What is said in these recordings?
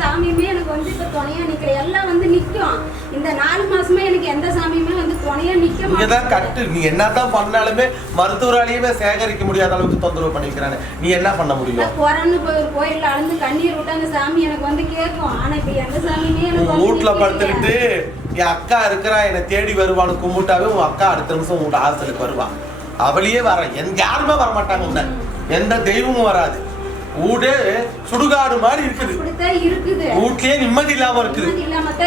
சாமியுமே எனக்கு வந்து இப்ப துணையா நிக்கல. எல்லாம் வந்து நிக்கும். இந்த நாலு மாசமா எனக்கு எந்த சாமியுமே வந்து துணையா நிக்க இங்கதான் மாட்டேங்குது. கட்டு. நீ என்னதான் பண்ணாலுமே மருத்துவராலையுமே சேகரிக்க முடியாத அளவுக்கு தொந்தரவு பண்ணிக்கிறானே. நீ என்ன பண்ண முடியும்? போறேன்னு போய் ஒரு கோயில்ல அழுந்து கண்ணீர் விட்டு அந்த சாமி எனக்கு வந்து கேட்கும். ஆனா இப்ப எந்த சாமியுமே எனக்கு வீட்டுல. படுத்துக்கிட்டு என் அக்கா இருக்கிறா என்னை தேடி வருவான்னு கும்பிட்டாவே உன் அக்கா அடுத்த நிமிஷம் உன் ஹாஸ்டலுக்கு வருவா. அவளையே வர எந்த யாருமே வர மாட்டாங்க உன்னை எந்த தெய்வமும் வராது. வீடு சுடுகாடு மாதிரி இருக்குது. வீட்லயே நிம்மதி இல்லாம இருக்குது.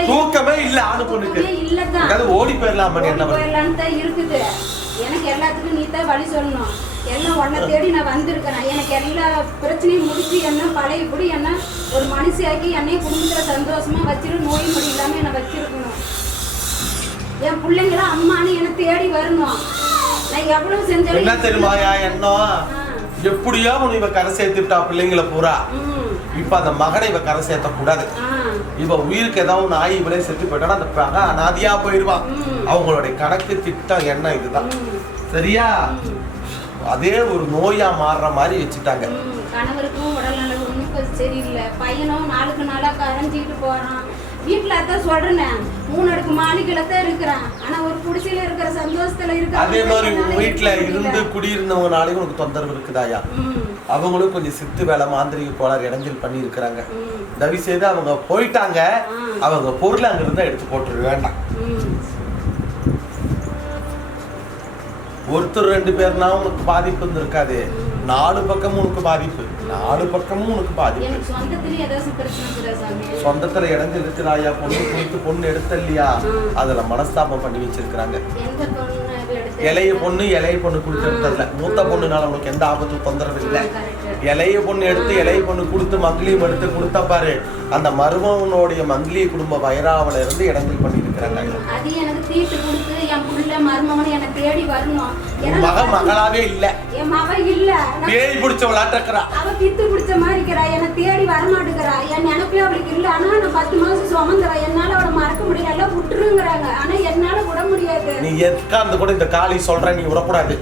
தூக்கமே இல்ல ஆணு பொண்ணுக்கு. எங்காவது ஓடி போயிடலாம் இருக்குது. எனக்கு எல்லாத்துக்கும் நீ தான் வழி சொல்லணும். எல்லாம் உன்னை தேடி நான் வந்திருக்கிறேன் எனக்கு எல்லா பிரச்சனையும் முடிச்சு என்ன பழையபடி என்ன ஒரு மனுஷியாக்கி என்னைய குடும்பத்துல சந்தோஷமா வச்சிரு நோய் நொடி இல்லாம என்னை வச்சிருக்கணும். என் பிள்ளைங்களும் அம்மானு என்னை தேடி வரணும். நான் எவ்வளவு செஞ்சாலும் என்ன தெரியுமாயா எண்ணம்? ஆ. எப்படியோ உன்னை இவ கரை சேர்த்துட்டா பிள்ளைங்களை பூரா. இப்ப அந்த மகனை இவ கரை சேர்த்த கூடாது. இவ உயிருக்கு ஏதாவது ஆகி இவளே செத்து போயிட்டானா அந்த மகன் அனாதியா போயிடுவான். அவங்களுடைய கணக்கு திட்டம் என்ன இதுதான். சரியா. அதே ஒரு நோயா மாறுற மாதிரி வச்சுட்டாங்க கணவருக்கும் உடல்நல ஒன்றும் சரியில்லை பையனும் நாளுக்கு நாளா கரைஞ்சிக்கிட்டு போறான் வீட்டுல அதான் சொல்றேனே மூணு அடுக்கு மாளிகையில தான் இருக்கிறான். ஆனா ஒரு குடிசையில இருக்கிற சந்தோஷத்துல இருக்க அதே மாதிரி வீட்டுல இருந்து குடியிருந்தவங்கனாலையும் உனக்கு தொந்தரவு இருக்குதாயா அவங்களும் கொஞ்சம் சித்து வேலை மாந்திரிக கோளாறு இடைஞ்சல் பண்ணி இருக்கிறாங்க தயவு செய்து அவங்க போயிட்டாங்க. அவங்க பொருள் அங்க இருந்தா எடுத்து போட்டுரு வேண்டாம். ஒருத்தர் ரெண்டு பேர்னா உனக்கு பாதிப்பு இருக்காது. நாலு பக்கமும் உனக்கு பாதிப்பு நாலு பக்கமும் உனக்கு பாதிப்பு சொந்தத்துல இடைஞ்சல் இருக்குதாயா பொண்ணு கொடுத்து பொண்ணு எடுத்தல்லையா. அதுல மனஸ்தாபம் பண்ணி வச்சிருக்கிறாங்க இளைய பொண்ணு இளைய பொண்ணு கொடுத்து எடுத்ததில்ல மூத்த பொண்ணுனால உனக்கு எந்த ஆபத்து தொந்தரவு இல்லை இளைய பொண்ணு எடுத்து இளைய பொண்ணு கொடுத்து மங்கிலியம் எடுத்து கொடுத்தா பாரு அந்த மருமகனுடைய மங்கிலிய குடும்ப வயராவில இருந்து இடைஞ்சல் பண்ணி இருக்கிறாங்க அது எனக்கு தீட்டு கொடுத்து என் புள்ள மருமகன் என்னை தேடி வரணும் மக மகளாவே இல்ல. என் மக இல்ல. பேய் பிடிச்ச விளாட்டுறா அவ பித்து பிடிச்ச மாதிரி இருக்கிறா. என்னை தேடி வரமாட்டேங்கிறா. என் நினைப்பே அவளுக்கு இல்ல. ஆனா நான் பத்து மாசம் சுமந்துறா. என்னால அவளை மறக்க முடியல. எல்லாம் விட்டுருங்கிறாங்க. ஆனா என்னால விட முடியாது. நீ எதுக்காந்து கூட இந்த காளி சொல்ற நீ விடக்கூடாது.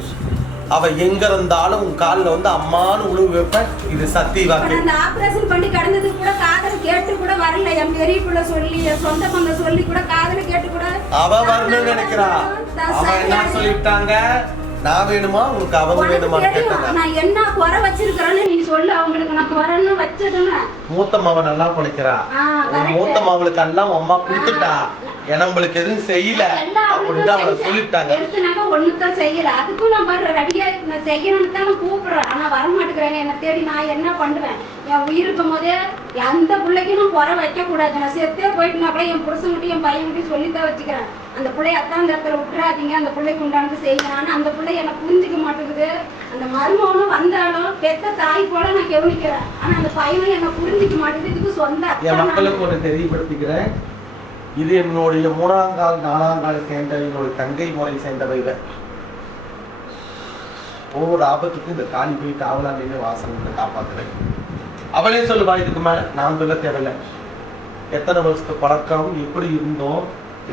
அவ எங்க இருந்தாலும் உன் கால்ல வந்து அம்மான்னு உழுவு வைப்ப. இது சத்தி வாக்கு. அந்த ஆபரேஷன் பண்ணி கடந்ததுக்கு கூட காதல கேட்டு கூட வரல. என் பெரிய பிள்ளை சொல்லி என் சொந்த பந்தம் சொல்லி கூட காதல கேட்டு கூட அவ வரணும்னு நினைக்கிறா. அவன் என்ன சொல்லிட்டாங்க? நான் வேணுமா? உனக்கு அவங்க கேட்டாங்க நான் என்ன குறை வச்சிருக்கிறேன்னு நீ சொல்லு. அவங்களுக்கு நான் குறைன்னு வச்சதுன்னு மூத்த மாவன் நல்லா correct. மூத்த மாவளுக்கு எல்லாம் அம்மா கொடுத்துட்டா. ஏன்னா நம்மளுக்கு எதுவும் செய்யல. அப்படின்னு அவளை அவளுக்கு சொல்லிட்டாங்க. ஒண்ணுதான் செய்யல. அதுக்கும் நான் ரெடியா நான் செய்யணும்னு தான் நான் கூப்பிடுறேன் ஆனா வர மாட்டேங்கிறாங்க என்ன தேடி நான் என்ன பண்ணுவேன்? என் உயிர் இருக்கும் போதே எந்த பிள்ளைக்கும் நான் குறை வைக்க கூடாது நான் செத்தே போயிட்டுனா கூட என் புருஷன்கிட்டயும் என் பையன்கிட்டயும் சொல்லித்தான் வச்சுக்கிறேன். அந்த பிள்ளைய அத்தாந்திரத்துல விட்டுறாதீங்க. அந்த பிள்ளைக்கு உண்டானது ஆனா அந்த பிள்ளை என்ன புரிஞ்சுக்க மாட்டேங்குது. அந்த மருமகனும் வந்தாலும் பெத்த தாய் போல நான் கவனிக்கிறேன். ஆனா அந்த பையனும் என்ன புரிஞ்சுக்க மாட்டேங்குது. சொந்த என். மக்களுக்கு ஒன்று தெரியப்படுத்திக்கிறேன். இது என்னுடைய மூணாம் கால் நாலாம் கால் சேர்ந்த என்னுடைய தங்கை முறை சேர்ந்தவை. ஒவ்வொரு ஆபத்துக்கும் இந்த காளி போய் காவலா நின்று வாசல் காப்பாத்துறேன். அவளே சொல்லுவா இதுக்கு மேல நான் சொல்ல தேவையில்ல. எத்தனை வருஷத்து பழக்கம் எப்படி இருந்தோம்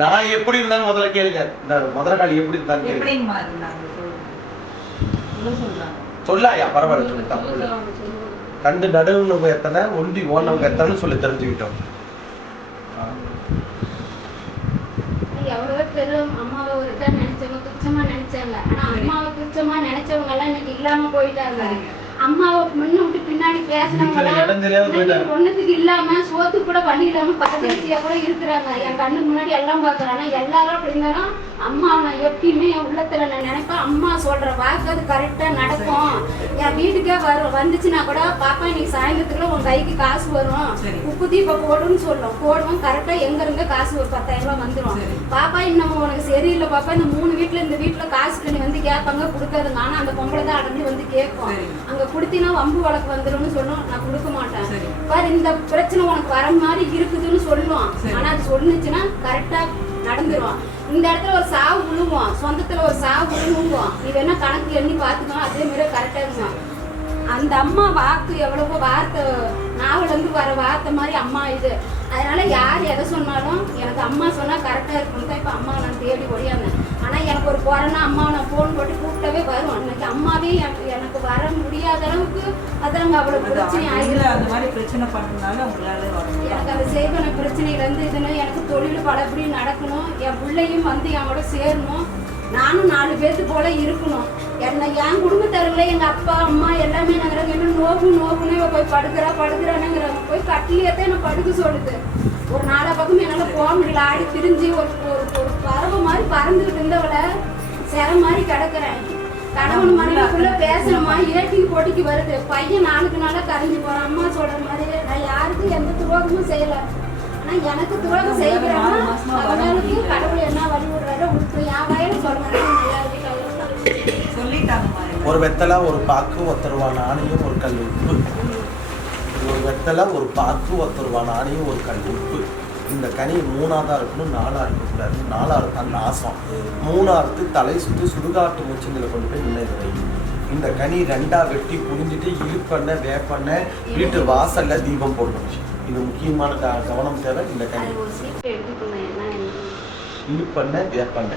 நான் எப்படி இருந்தாலும் முதல்ல கேளுங்க. இந்த முதல காளி எப்படி இருந்தான்னு கேளுங்க. சொல்லாயா? பரவாயில்ல சொல்லு தப்பு கண்டு நடுவுனவங்க எத்தனை ஒண்டி ஓனவங்க எத்தனை சொல்லி தெரிஞ்சுக்கிட்டோம். பெரும் அம்மாவை ஒரு நினைச்சவங்க துச்சமா நினைச்சாங்க. ஆனா அம்மாவை துச்சமா நினைச்சவங்க எல்லாம் இன்னைக்கு இல்லாம போயிட்டாங்க. அம்மாவை முன்ன விட்டு பின்னாடி பேசினவங்க வீட்டுல இடம் தெரியாத போயிட்டாங்க. ஒண்ணுத்துக்கு இல்லாம சோத்து கூட வழி இல்லாம பக்கத்தியா கூட இருக்கிறாங்க. என் கண்ணுக்கு முன்னாடி எல்லாம் பாக்குறேன் ஆனா எல்லாரும் அப்படி இருந்தாலும் அம்மா நான் எப்பயுமே என் உள்ளத்துல நான் நினைப்பேன் அம்மா சொல்ற வாக்கு அது கரெக்டா நடக்கும். என் வீட்டுக்கே வரும் வந்துச்சுன்னா கூட பாப்பா இன்னைக்கு சாயந்தரத்துக்குள்ள உன் கைக்கு காசு வரும். உப்பு தீபம் போடுன்னு சொல்லும். போடுவோம் கரெக்டா எங்க இருந்த காசு ஒரு பத்தாயிரம் ரூபாய் வந்துரும். சரி. பாப்பா இன்னும் உனக்கு சரியில்லை பாப்பா. இந்த மூணு வீட்ல இந்த வீட்ல காசு பண்ணி வந்து கேட்பாங்க கொடுக்காதுங்க. ஆனா அந்த பொம்பளை தான் அடைஞ்சு வந்து கேட்கும். அங்க குடுத்தினா வம்பு வழக்கு வந்துரும்னு சொல்லும் நான் கொடுக்க மாட்டேன். பாரு இந்த பிரச்சனை உனக்கு வர மாதிரி இருக்குதுன்னு சொல்லுவான். ஆனா அது சொன்னுச்சுன்னா கரெக்டா நடந்துரும் இந்த இடத்துல ஒரு சாவு விழுவோம் சொந்தத்துல ஒரு சாவு விழுவோம் நீ வேணா கணக்கு எண்ணி பாத்துக்கோ அதே மாதிரி கரெக்டா இருக்கும் அந்த அம்மா வாக்கு எவ்வளவோ வார்த்தை நாவல இருந்து வர வார்த்தை மாதிரி அம்மா இது. அதனால யார் எதை சொன்னாலும் எனக்கு அம்மா சொன்னா கரெக்டா இருக்கும் தான் இப்ப அம்மா நான் தேடி ஓடியாந்தேன். ஆனா எனக்கு ஒரு கொரோனா அம்மா நான் போன் போட்டு கூப்பிட்டவே வரும். இன்னைக்கு அம்மாவே எனக்கு வர முடியாத அளவுக்கு அதாங்க அவ்வளவு அது பிரச்சனை ஆயிடுச்சு அந்த மாதிரி பிரச்சனை உங்களால வர எனக்கு அந்த செய்வன பிரச்சனையிலேருந்து இதுன்னு எனக்கு தொழில் பலபடி நடக்கணும். என் பிள்ளையும் வந்து என் கூட சேரணும். நானும் நாலு பேர்த்து போல இருக்கணும். என்ன என் குடும்பத்தாரில் எங்கள் அப்பா அம்மா எல்லாமே நாங்கள் என்ன நோக்கு நோக்குன்னு போய் படுக்கிறா படுக்கிறானுங்கிறாங்க போய் கட்டிலேயே என்ன படுக்க சொல்லுது. ஒரு நாலா பக்கம் என்னால் போக முடியல ஆடி திரிஞ்சு ஒரு ஒரு ஒரு பறவை மாதிரி பறந்துக்கிட்டு இருந்தவளை சிற மாதிரி கிடக்குறேன். கணவன் மனைவிக்குள்ள பேசணுமா ஏட்டிக்கு போட்டிக்கு வருது. பையன் நாளுக்கு நாளா கரைஞ்சு போறான். அம்மா சொல்ற மாதிரி நான் யாருக்கும் எந்த துரோகமும் செய்யல. ஆனா எனக்கு துரோகம் செய்கிறேன்னா அவங்களுக்கு. கடவுள் என்ன வழி விடுறாரோ விட்டு என் வாயில மாதிரி ஒரு வெத்தலை ஒரு பாக்கு ஒத்த ரூபா நாணயம் ஒரு கல் உப்பு. ஒரு வெத்தலை ஒரு பாக்கு ஒத்த ரூபா நாணயம் ஒரு கல் உப்பு. இந்த கனி மூணாவதா இருக்கணும் நாலா இருக்கக்கூடாது நாலா இருந்தா நாசம் மூணாவது தலை சுற்றி சுடுகாட்டு மூச்சுங்களை கொண்டு போய் நின்று வை. இந்த கனி ரெண்டா வெட்டி புரிஞ்சுட்டு இழுப்பண்ண வேப்பண்ண வீட்டு வாசல்ல தீபம் போடணும். இது முக்கியமான கவனம் தேவை. இந்த கனி இழுப்பண்ண வேப்பண்ண